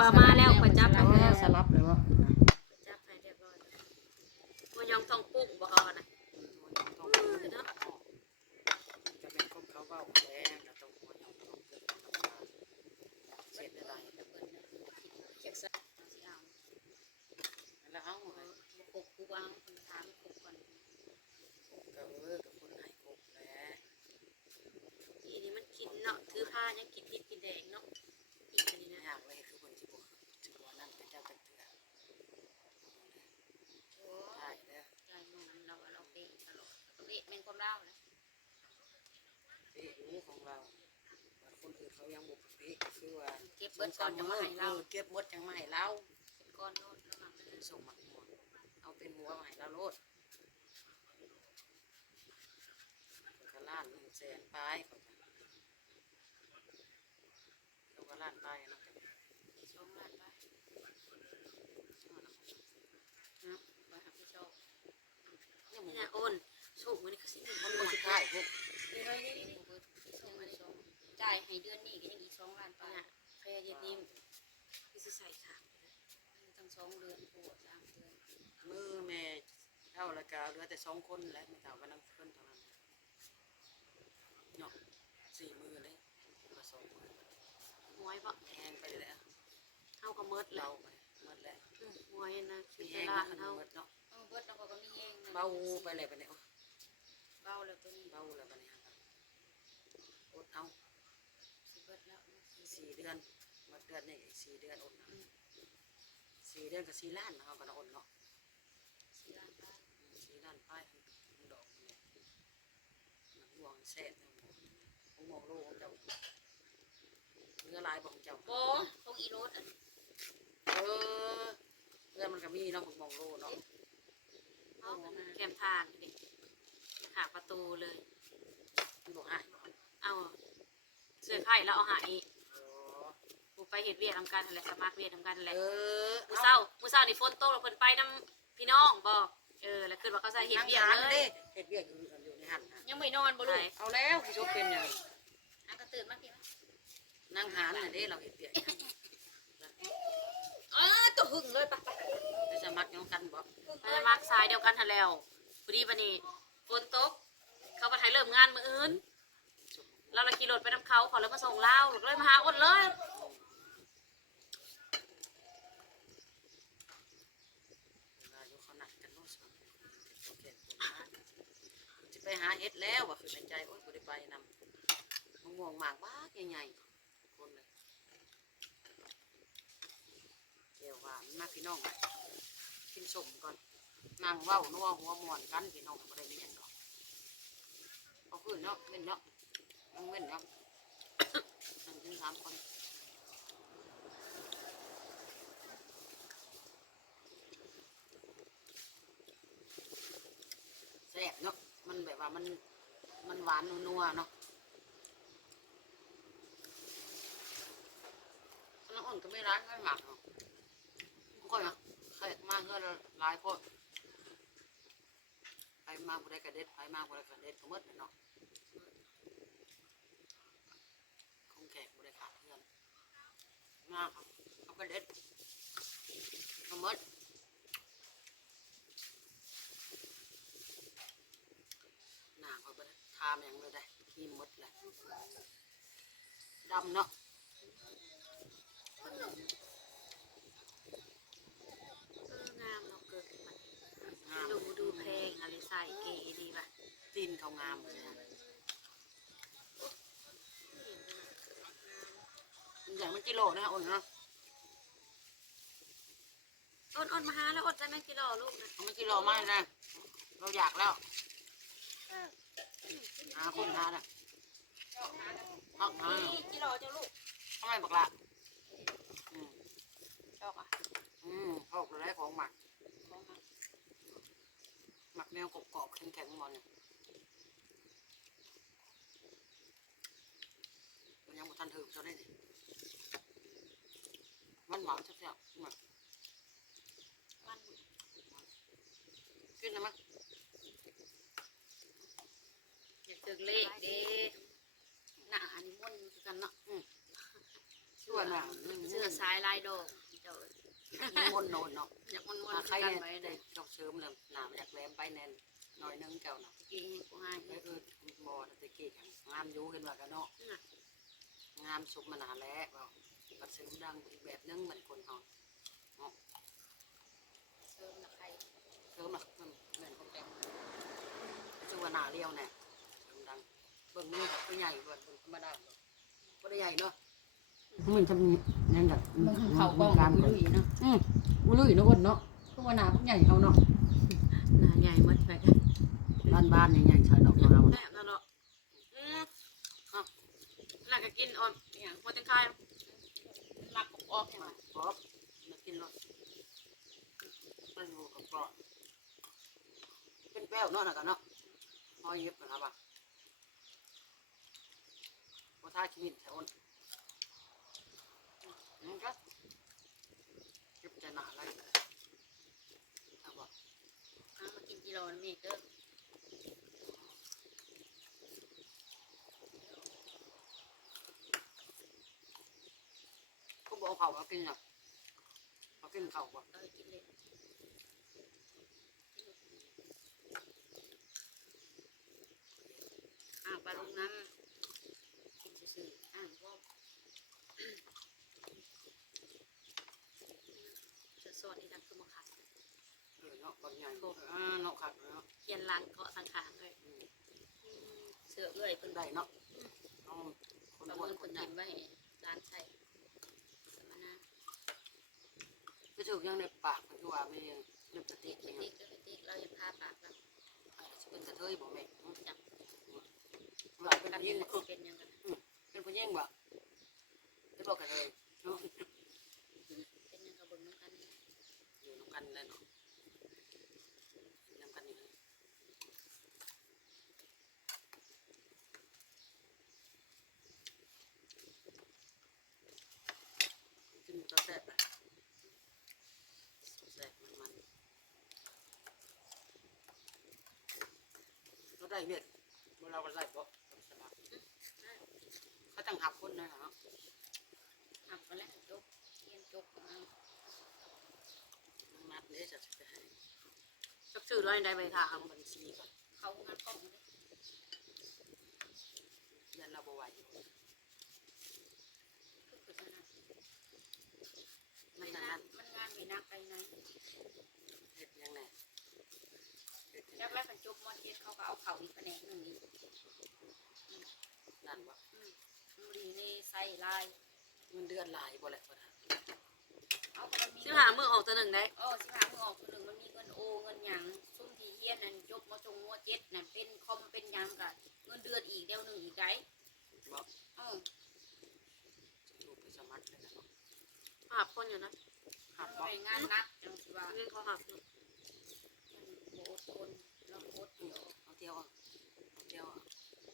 ว่ามาแล้วข่อยจับเอาให้แล้แล้ววสลับเลยวะจับให้เรียบร้อยแล้วบ่ยองทองปุ้งบ่เอานะต้องเออเนาะจะเป็นคมเขาเบ้าแล้วจะต้องหัวหยองต้องเกิดธรรมดาเสร็จได้ไรแต่เพิ่นน่ะเช็คซะสิเอาแล้วเอาไงบ่ครบกูวางเพิ่นถามครบก่อนก็เออกับคนให้ครบแล้วอีนี่มันกินเนาะถือผ้ายังกินพริกกินแดงเนาะอีอันนี้ อ นะ ยากเลยคือคนที่บอกที่บอกนั่นเป็นเจ้าเป็นเถื่อ โอ้ ใช่แล้ว ยายมันเราเราเปะตลอดก็เปะแม่นความเล่านะ เป๊ะรู้ของเราคนอื่นเขา ยังบุกเป๊ะคือว่าเก็บเบิดก่อนจะมาให้เราเก็บมดยังม่ให้เราเป็นก้อนโลดแล้วหลังเป็นส่งหมักหมดเอาเป็นหัวมาให้เราโลดกระลานหนึ่งแสนปลายเขาจะเราก็ล้านปลายเนาะสองล้านไปนะไปหาพี่โชคเนี่ยโอนสูงมันนี่คือสิมันมันสุดท้ายพวกนี่เลยนี่ ให้เดือนนี้ก็ยังอีกสองล้านไปเนี่ยพยายินิ่มคือสิใส่ค่ะทั้งสองเดือนปวดสามเดือนมือแม่เท่าละกาเหลือแต่สองคนแล้วไม่เท่ากันนั่งเพิ่นเท่านั้นเนาะสี่มือเลยมาสองมือมวยบ่แห้งไปแล้วเฮาก็เมิดแล้เราวไปหมดแล้วอืมมวยนะมีคือแห้งตแล้ลาวดขนเฮามหมดเนาะเออเบิดแล้วก็มีแห้งนะเบาไปเลยไปเนี่ยเบาแล้วตัวนี้เบาแล้วไปเนี่ยอดเอา สิเบิดแล้วนะ สี่เดือนหมดเดือนนี่อีกสี่เดือนอดเอาสี่เดือนกับสี่ล้านนะครับกันอดเนาะสี่ล้านไปสี่ล้านป้ายทั้งดอกเนี่ยหนังหวงแซ่บผมมองโลกของเจ้าเนื้อลายของเจ้าโบของอีโรดอันเออเพื่อนมันก็มีเนาะผมมองโลเนาะเอาแคมทางนี่หาประตูเลยมันบอกให้เอาเสื้อไข่แล้วเอาหาอีกโอ้กู ไปเฮ็ดเวียกทำการนั่นแหละสมัครเวียกทำการนั่นแหละเออมื้อเช้ามื้อเช้านี่ฝนตกแล้วเพิ่นไปนํพี่น้องบ่เออแล้วคือว่าเขาใส่เฮ็ดนั่งเวียกหาเลเด้ยเห็ดเวียกอยู่อยู่ในหันน่ะยังไม่นอนบ่ลูกไปเอาแล้วพี่ชกเป็นยังอะก็ตื่นมาพี่มานั่งหาน่ะเด้เราเห็ดเวียกอ๋อตัวหึงเลยปะจะสมัครยังกันบ่ไปมักสายเดียวกันหั่นแล้วพอดีบัดนี้ฝนตก เขาบ่ทันเริ่มงานมื้ออื่น เราเลยขี่รถไปนํเขาเขาเลยมาส่งเราเราก็เลยมาหาอดเลย เวลาอยู่เขาหนักกันเนาะสมัครโอเคจะไป หาเห็ดแล้วว่าคือในใจโอ๊ยกูได้ไปนำมะม่วงหมากบ้าใหญ่ๆคนเลยเดี๋ยวว่ามาพี่น้องกินสมก่อนนั่งเว้านัวหัวมวนกันพี่น้องบ่ได้มีหยังดอกเอาคืนเนาะเงินเนาะมันเงินเนาะนั่งถึงสามคน แซ่บเนาะ มันมันหวานนัวๆเนาะน้ำอ่อนก็ไม่ร้านก็หมักเนาะก็นะแขกมาเพื่อหลายคนไปมาบุได้กระเด็ดไปมาบุได้กระเด็ดก็หมดเนาะคงแขกบุได้ขาดเพื่อนมาครับเอากระเด็ดก็หมด หนา เขาไปทามอย่างเลยได้ขี้มดเลยดำเนาะเอองามเนาะเกิดขึ้นมางามดูดูเพลงอะไรใส่เก๋ดีป่ะตีนเขางามเลยนะมันใหญ่มันกิโลนะอ่อนเนาะอ้นอ้นมาหาแล้วอดใจแม่กิโลลูกนะมันกิโลมากนะเราอยากแล้ว หาคนหาน่ะเอาหานี่กิโลเจ้าลูกทำไมบอกละอืมชอบอะอืมพวกอะไรของหมัก ของมันหมักแนวกรอบๆแข็งๆมันเนี่ยมันยังบ่ทันถึงเท่านี้นี่มันหวานแซ่บๆหมักมันขึ้นนะมั้ย อยาก ถึงเลขเด้หน้าอันนี้ม่วนคือกันเนาะสวยว่าน่ะเสื้อสายลายดอกเจ้ามันมนโนนเนาะอยากมันมันถ้าใครกันไว้ได้ได้จกเสริมเลยหนามาจากแหลมไปแน่นหน่อยนึงแก้วน่ะกินกูให้ก็คือบ่ตะกี้งามอยู่เห็นว่ากันเนาะงามสุกมานานแล้วก็ก็เสริมดังอีกแบบนึงเหมือนคนเฮาเสริมตะไครเสริมอะมันเหมือนคนแต่งชื่อว่าหนาเรียวแน่เสริมดัง เบิ่งนี่ก็ใหญ่กว่าเบิ่งธรรมดาบ่ได้ใหญ่เนาะมันทำยังแบบมันเขากล้องกามอุ้เลยยเนาะอืมอุ้ยเนาะคนเนาะก็ว่าหนาพวกใหญ่เขาเนาะหน้าใหญ่หมดไปกันบ้านบ้านใหญ่ๆชายดอกมะนาวแซ่บนั่นเนาะอืมเอ้าน่าก็กินอ่อนอย่างพอจังคายหมักออกอย่างมาพร้อมมากินรสเป็นหมูกับกรอบเป็นแป้วเนาะนะกันเนาะพอเย็บนะครับว่าพอ ท่าชีวิตแถวนั้นนี่ก็เก็บจะหนาอะไรครับว่าเอามากินกิโลนึงนี่เด้อก็บอกเขาเอากินอะเอากินเขาบ่เอาไปกินเลยอ้าวปลาลงน้ำกินซื่อๆอ้าวพ่อจะสอดอีดักคือมาขัด เออเนาะบางอย่างอ่าเนาะขัดเนาะเขียนล้างเกาะสังขารเลยอืมเสื้อเอื้อยเป็เพิ่นนได้เนาะเอาคนประอ้วเมินนคเพิ่นนใหญ่กินไว้ให้ร้านใส่สมนาก็ถูกยังในปากมันคือว่าไม่เลือดติกติ๊ยังกติ๊กติ๊กเรายังทาปากเราเป็นกระเทยบ่แม่จับหลายเป็นกันผู้หญิงเป็นเป็นยังกันเป็นผู้หญิงบ่เป็นบอกกระเทยเนาะเป็นยังกับเบิ่งน้ำกันอยู่นำกันแล้วเนาะนำกันนี่กินก็แซ่บแซ่บมันมัน เราได้เม็ดเมื่อเราก็ได้บ่สบายเขาตั้งหับคนนะเนาะหักไปแล้วจกเทียนจกมานัดนี้จะไปให้จักชื่อร้อยได้ใบถามทำบัญชีก่อนเขางานกล้องเลยยันเราบไหวอยู่คือคือขนาดมันงานั่นนมันงานไม่นักไปไหนเห็ดยังไง เห็ดแล้วแล้วกันจกมอเทียนเขาก็เอาเข่าอีกแผนกหนึ่งอีกนั่นวะมูดีในใส่ลายเงินเดือนหลายบ่แหละพ่อท่านเอาก็มันมีชื่อหามือออกตัวหนึ่งได้เออสิหามือออกตัวหนึ่งมันมีเงินโอเงินหยังซุ่มทีเฮียนนั่นจกมอจงมัวเจ็ดนั่นเป็นคอมเป็นหยังกันเงินเดือนอีกเดียวหนึ่งอีกได้บอกเออลูกไปสมัครเลยนะเนาะหาคนอยู่นะหัมักนบอกเป็นงานนักจังสิว่านี่เขาหักอยู่ มันเราโบอดเดียวเอาเที่ยวเอาเที่ยว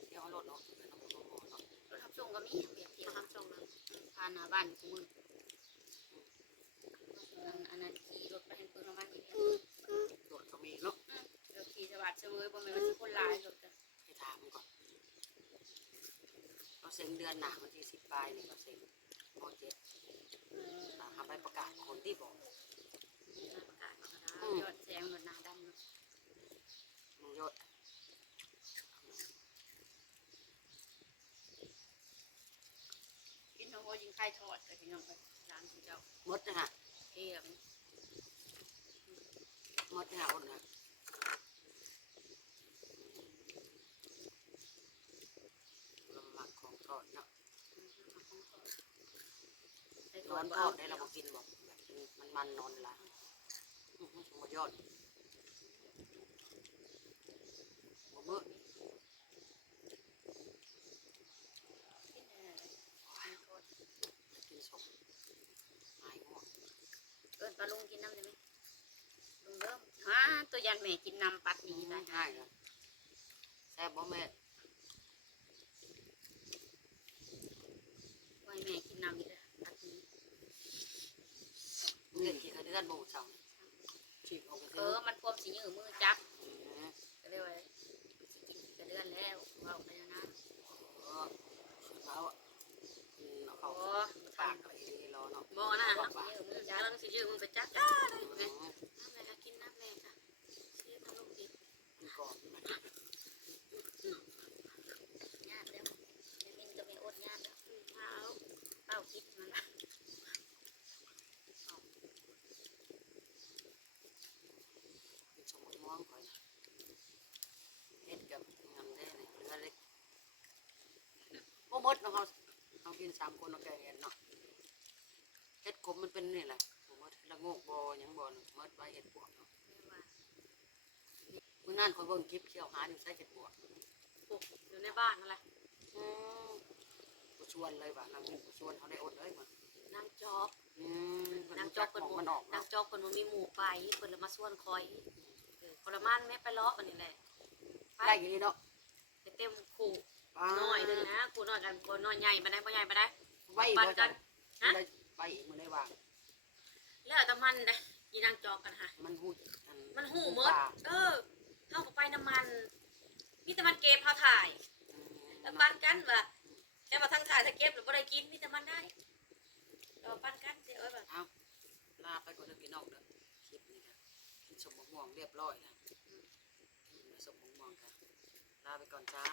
เที่ยวเอารถเนาะเป็นเอาหมอเนาะรถทับส่งก็มีเปรียบเทียบเขาหักจงนะผ่านหน้าบ้านกูมืออันนั้นขี่รถไปเห็นปืนประมาณนี้รถก็มีเนาะราขี่สวัสดิ์เสวยบ่แม่นว่าสิคนหลายรถกันให้ถามก่อนเราเซ็นเดือนหนาวันที่สิบปลายนี่เราเซ็นพอเจ็ดทำใบประกาศคนที่บอกาศมาก็ได้ ยอดแสงหมดหน้าดำเนาะ มึงยศ กินน้องโอ ยิงไข่ทอดแต่พี่น้องไปร้านของเจ้ามดนะฮะเอ้ยมันมดนะฮะคนนะเราหมักของทอดเนาะไข่ทร้อนบ่ทอเอาดได้เรามากินบอกแบบมันมันนอนละหมดยอดหมดมือ กินได้เลยไข่ทอด กินสมหายง่วง เอิ้นปลาลุงกินน้ำได้ไหมลุงเริ่มฮะตัวยันแม่กินน้ำปัดหนี้ได้ง่ายเลยแซ่บบ่แม่ไว้แม่กินน้ำอีกแล้วปัดหนี้เล่นกี่กระเดือนบ่เสาฉีกออกกระเออมันพรมสิยื้อมือจับก็เลยว่าสิกินกระเดือนแล้วเว้าไปแล้วนะเออแล้วอะเอาเขาปากไรบอกนะ บอกว่า เยอะมึ งจ้าจ้าลังสิยืมมึงไปจักจ้าเลยโอเคอืมน้ำแม่ค่ะกินน้ำแม่ค่ะซื้อน้ำลูกดิมันก่อนญาติแล้วแม่มินก็ไม่อดญาติแล้วเอาเป้าคิดมันละสมมติม่วงก่อนเฮ็ดกับงานได้เรือเล็กบ่หมดเนาะเฮาเฮากินสามคนเนาแกเห็นเนาะเฮ็ดขมมันเป็นนี่แหละ โงกบ่หยังบ่เนาะหมดไว้เฮ็ดบวกเนาะแม่ว่ามื้อนั้นข่อยเบิ่งคลิปเที่ยวหาอยู่ใส่เฮ็ดบวกปลูกอยู่ในบ้านนั่นแหละอืมบ่ชวนเลยว่านางบ่ชวนเขาได้อดเลยว่ะนางจอกอืมเพิ่นางรู้จจัอกกเพิ่นหม้องบ่มันออกนางเนาะจอกเพิ่นบ่มีหมู่ไปเพิ่นเลยมาส่วนคอยเออคนละมันแม่ไปเลาะอันนี้แหละไปได้กี่นี่เนาะไปเต็มขู่ป้าน้อยหนึงนะขู่น้อยกันบ่น้อยใหญ่บ่ได้บ่ใหญ่บ่ได้ ไว้ปันบ่กัจันงฮะได้ไปอีกมื้อได้ว่าง แล้วแต่มันเด้อีนางจอกกันค่ะมันฮู้อัมันหูหมด เออเท่ากับไปน้ำมันมีแต่มันเก็บเฮาถ่ายอืมแล้วปันกันว่าแต่ว่าทั้งถ่ายทั้งเก็บหรือบ่ได้กินมีแต่มันได้แล้วปันกันเด้อเอ้ยว่าเอาลาไปก่อนเด้อพี่น้องเด้อคลิปนี้ค่ะกินสมมะม่วงเรียบร้อยแล้วกินสมมะม่วงค่ะลาไปก่อนจ้า